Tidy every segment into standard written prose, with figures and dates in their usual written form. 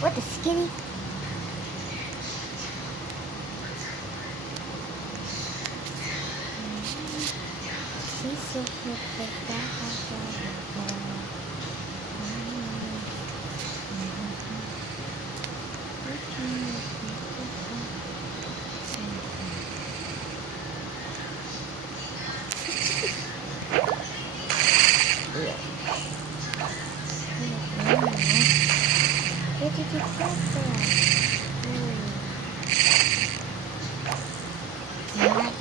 What the skinny? She's so Where did you get that? Nice.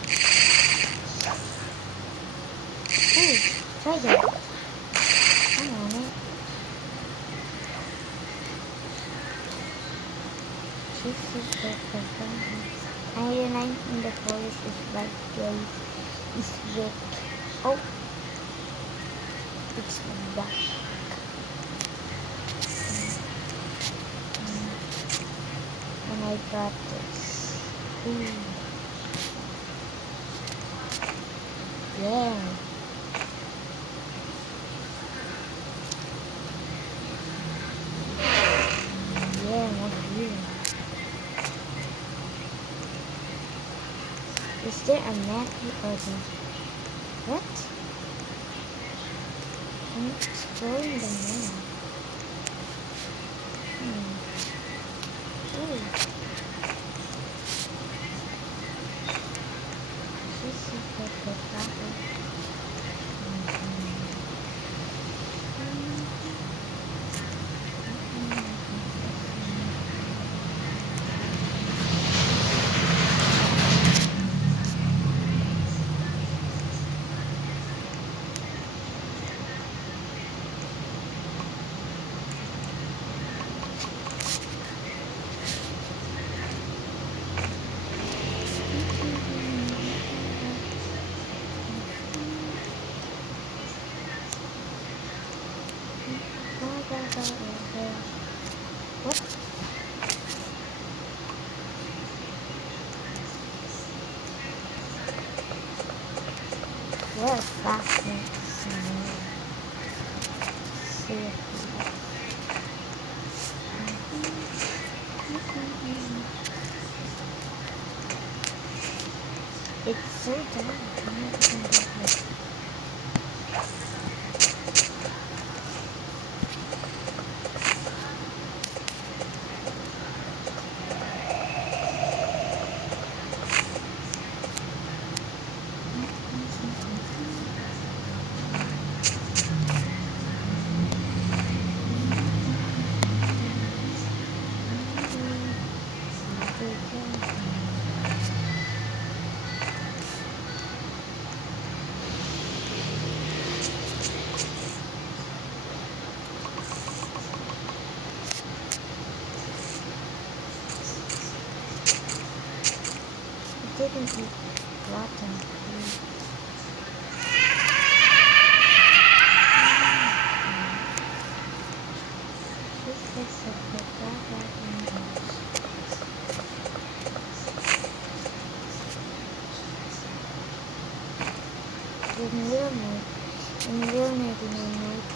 Ooh, try that. I want it. This is the Iron in the forest is like Joy is wet. Oh, it's back. And I got this. Ooh. Yeah. Yeah, more here. Is there a map or the what? I'm exploring the map. Ooh. This is the traffic. What? Well, fastness. It's so dark. I'm not even dark. Didn't eat rotten food. This is a potato in real night,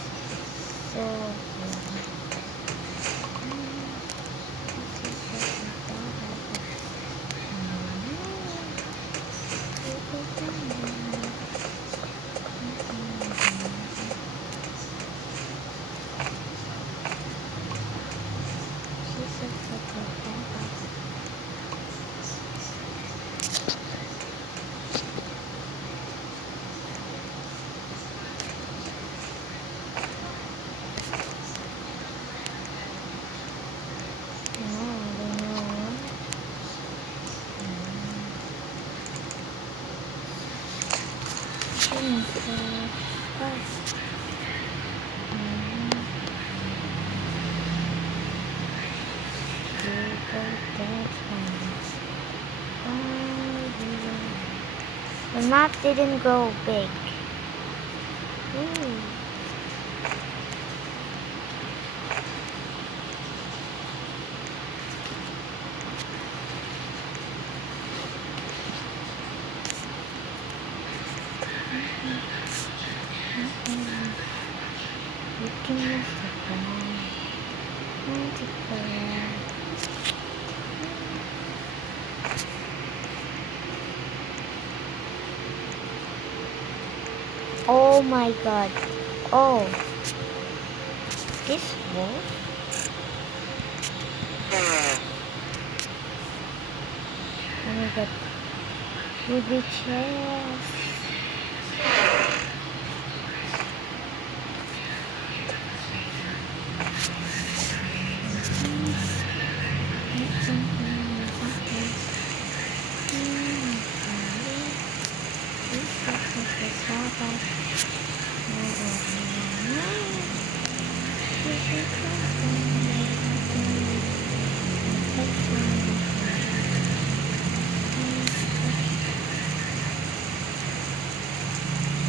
so the map didn't go big. Ooh. Looking at the ground. Oh my god. Oh. This wolf? Oh my god. Ruby chest.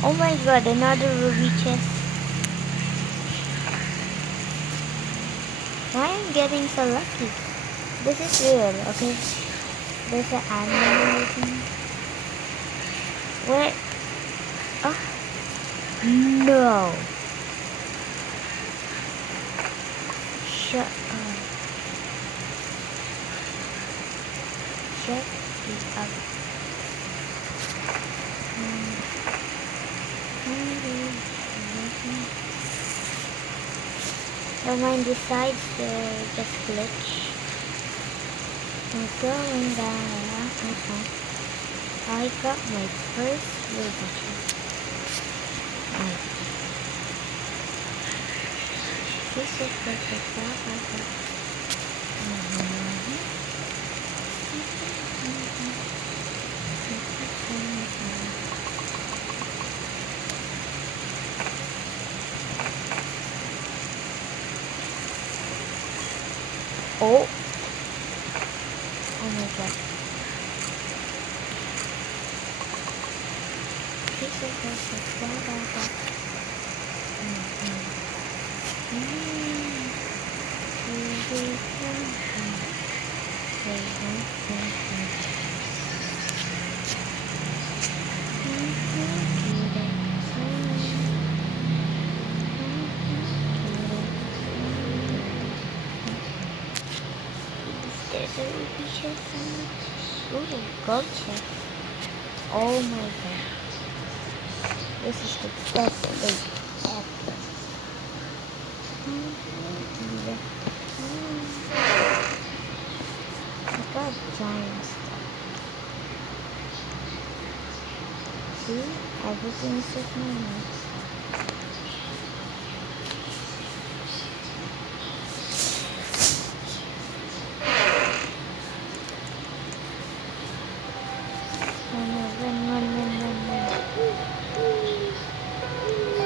Oh my god, another ruby chest. Why am I getting so lucky? This is real, okay? There's an animal waiting. Where? Oh, no. Shut up. Shut it up. Never mind, this side just glitch. I'm going down. I got my first ruby chest. This is the Oh! Oh my god. This is there's a ruby chest. Ooh, gold chest. Oh my god. This is the best thing ever. I got giant stuff. See? Everything is just normal.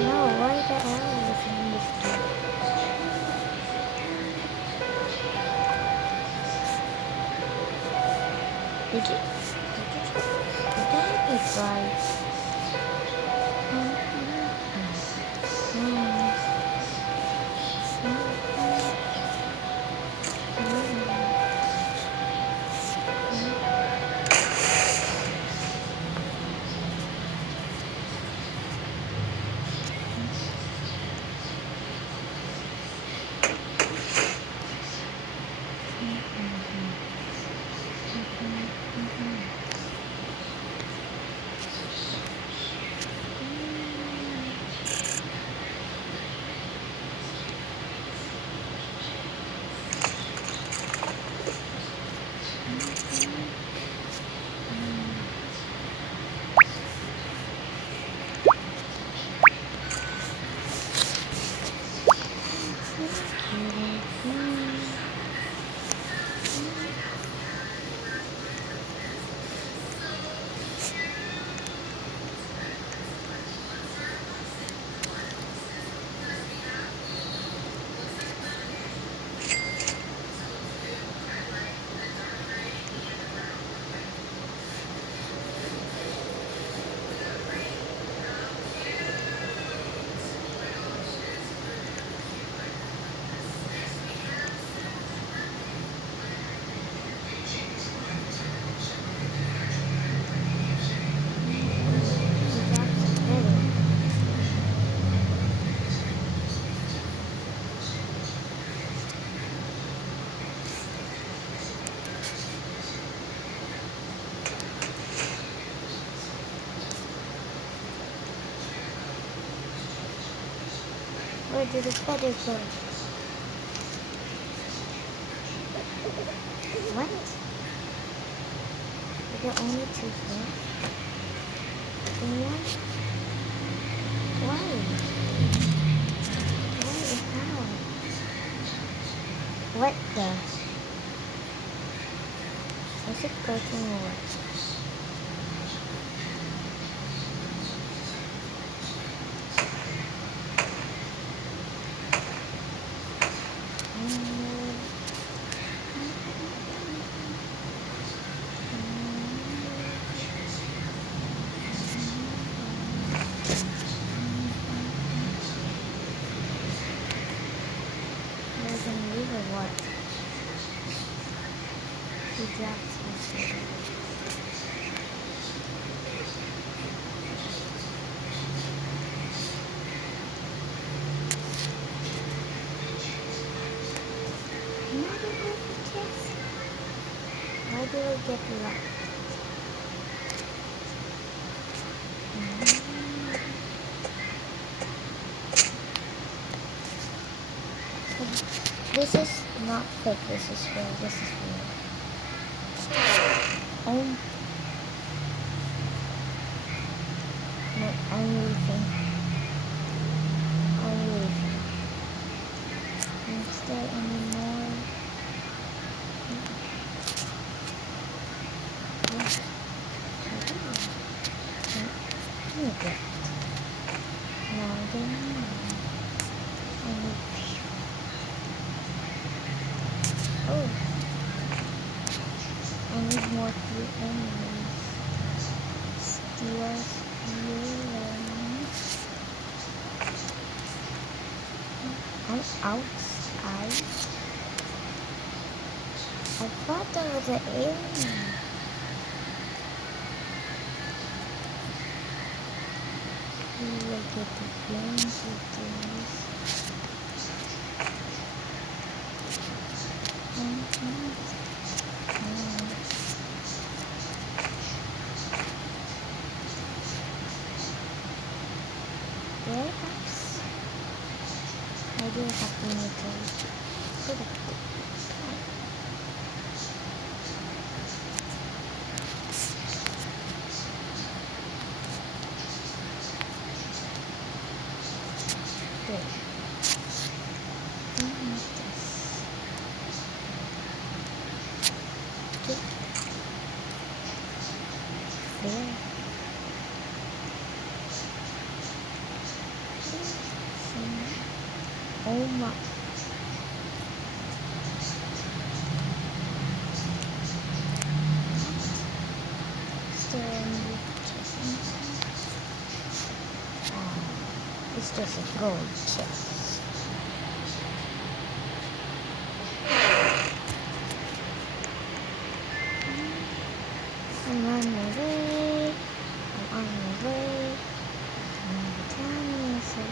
No, why the hell is in this game? Did that be right? Where did the feather go? What? Are there only two left? In one? Why? Why and how? What the? Is it working or what? There's a river what? He drops his river. Another river chest? Why do I get lost? This is not fake, this is real, this is real. No, I'm leaving. I'm leaving. Is there any more? Yes. Okay. Now then, I need. Oh, I need more few enemies. Steel, I'm outside. I thought there was an alien. We will get the games with this. Perhaps I do have military. There. There. Oh my. It's just a gold chest. I'm on my way. I'm on my way. Tell me so.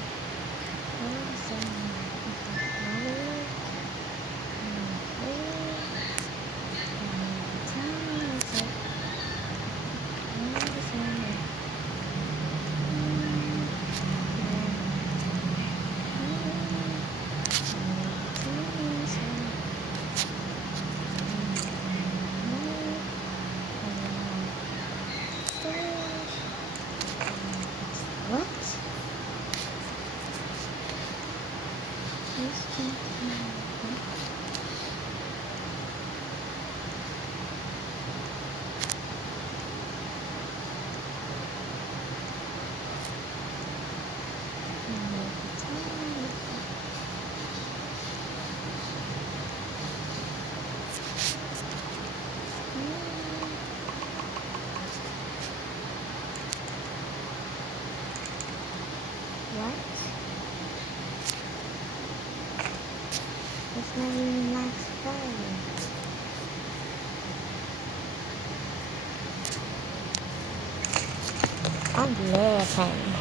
What? What? It's not even max value. I'm laughing.